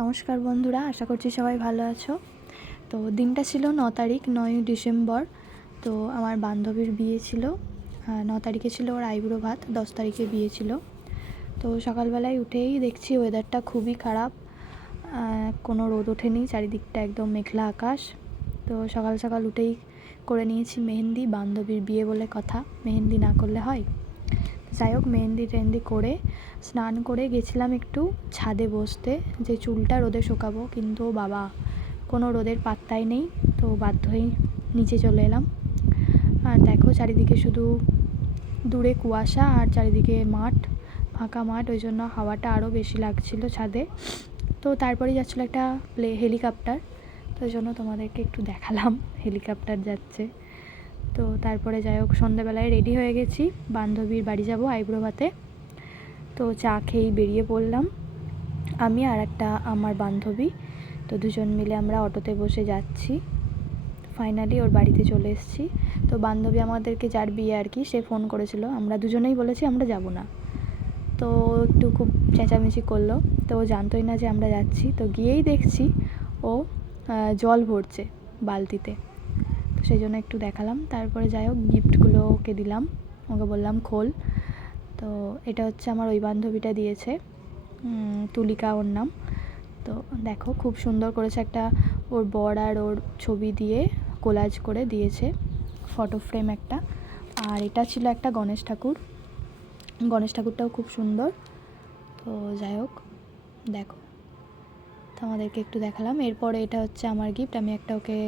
নমস্কার বন্ধুরা, আশা করছি সবাই ভালো আছো। তো দিনটা ছিল 9 তারিখ, 9 ডিসেম্বর। তো আমার বান্ধবীর বিয়ে ছিল। 9 তারিখে ছিল ওর আইবুড়ো ভাত, 10 তারিখে বিয়ে ছিল। তো সকালবেলায় উঠেই দেখছি ওয়েদারটা খুবই খারাপ, কোনো রোদ ওঠেনি, চারিদিকটা একদম মেঘলা আকাশ। তো সকাল সকাল উঠেই করে নিয়েছি মেহেন্দি। বান্ধবীর বিয়ে বলে কথা, মেহেন্দি না করলে হয়? যাই হোক, মেহেন্দি টেহেন্দি করে স্নান করে গেছিলাম একটু ছাদে বসতে, যে চুলটা রোদে শুকাবো, কিন্তু বাবা কোনো রোদের পাত্তাই নেই। তো বাধ্য হয়েই নিচে চলে এলাম। আর দেখো চারিদিকে শুধু দূরে কুয়াশা আর চারিদিকে মাঠ, ফাঁকা মাঠ, ওই জন্য হাওয়াটা আরও বেশি লাগছিল ছাদে। তো তারপরে যাচ্ছিলো একটা হেলিকপ্টার, তো ওই জন্য তোমাদেরকে একটু দেখালাম হেলিকপ্টার যাচ্ছে। তো তারপরে যাই হোক, সন্ধ্যাবেলায় রেডি হয়ে গেছি, বান্ধবীর বাড়ি যাব আইবুড়ো ভাতে। তো চা খেয়েই বেরিয়ে পড়লাম আমি আর একটা আমার বান্ধবী। তো দুজন মিলে আমরা অটোতে বসে যাচ্ছি। ফাইনালি ওর বাড়িতে চলে এসেছি। তো বান্ধবী আমাদেরকে, যার বিয়ে আর কি, সে ফোন করেছিল, আমরা দুজনেই বলেছি আমরা যাব না। তো একটু খুব চেঁচামেচি করলো, তো ও জানতোই না যে আমরা যাচ্ছি। তো গিয়েই দেখছি ও জল ভরছে বালতিতে। তো সেই জন্য একটু দেখালাম। তারপরে যাই হোক, গিফটগুলো ওকে দিলাম, ওকে বললাম খোল। তো এটা হচ্ছে আমার ওই বান্ধবীটা দিয়েছে, তুলিকা ওর নাম। তো দেখো খুব সুন্দর করেছে, একটা ওর বর আর ওর ছবি দিয়ে কোলাজ করে দিয়েছে, ফটো ফ্রেম একটা। আর এটা ছিল একটা গণেশ ঠাকুর, গণেশ ঠাকুরটাও খুব সুন্দর। তো যাই হোক দেখো, তো আমাদেরকে একটু দেখালাম। এরপরে এটা হচ্ছে আমার গিফট, আমি একটা ওকে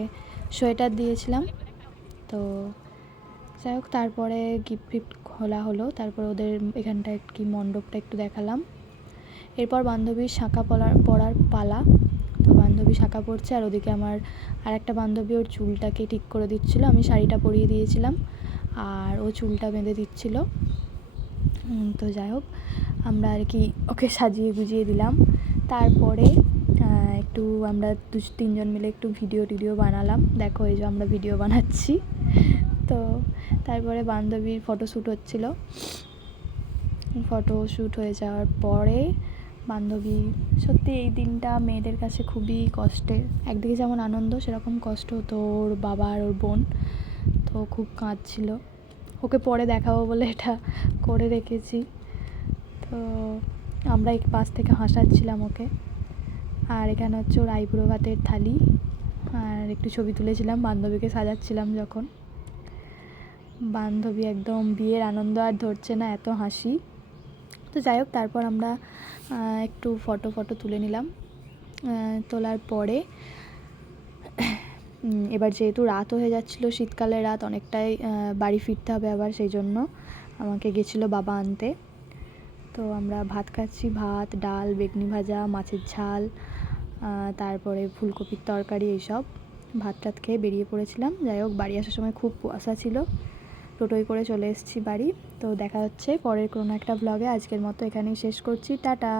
সোয়েটার দিয়েছিলাম। তো যাই হোক, তারপরে গিফট খোলা হলো, তারপর ওদের এখানটা কি মণ্ডপটা একটু দেখালাম। এরপর বান্ধবীর শাঁখা পরার পালা। তো বান্ধবী শাঁখা পরছে, আর ওদিকে আমার আরেকটা বান্ধবী ওর চুলটাকে ঠিক করে দিচ্ছিলো। আমি শাড়িটা পরিয়ে দিয়েছিলাম আর ও চুলটা বেঁধে দিচ্ছিলো। তো যাই হোক, আমরা আর কি ওকে সাজিয়ে গুজিয়ে দিলাম। তারপরে একটু আমরা তিনজন মিলে একটু ভিডিও বানালাম। দেখো এই যে আমরা ভিডিও বানাচ্ছি। তো তারপরে বান্ধবীর ফটোশ্যুট হচ্ছিলো। ফটোশ্যুট হয়ে যাওয়ার পরে বান্ধবী, সত্যি এই দিনটা মেয়েদের কাছে খুবই কষ্টের। একদিকে যেমন আনন্দ, সেরকম কষ্ট হতো ওর বাবা আর ওর বোন। তো খুব কাঁদছিল, ওকে পরে দেখাবো বলে এটা করে রেখেছি। তো আমরা এই পাশ থেকে হাসাচ্ছিলাম ওকে। আর এখানে হচ্ছে ওর আইবুড়ো ভাতের থালি, আর একটু ছবি তুলেছিলাম, বান্ধবীকে সাজাচ্ছিলাম যখন। বান্ধবী একদম বিয়ের আনন্দ আর ধরছে না, এত হাসি। তো যাই হোক, তারপর আমরা একটু ফটো তুলে নিলাম। তোলার পরে এবার যেহেতু রাত হয়ে যাচ্ছিলো, শীতকালের রাত, অনেকটাই বাড়ি ফিরতে হবে আবার, সেই জন্য আমাকে গেছিলো বাবা আনতে। তো আমরা ভাত খাচ্ছি, ভাত, ডাল, বেগুনি ভাজা, মাছের ঝাল, তারপরে ফুলকপির তরকারি, এইসব ভাত টাত খেয়ে বেরিয়ে পড়েছিলাম। যাই হোক, বাড়ি আসার সময় খুব কুয়াশা ছিল, টোটোয় করে চলে এসেছি বাড়ি। তো দেখা হচ্ছে পরের কোনো একটা ব্লগে। আজকের মতো এখানেই শেষ করছি, টাটা।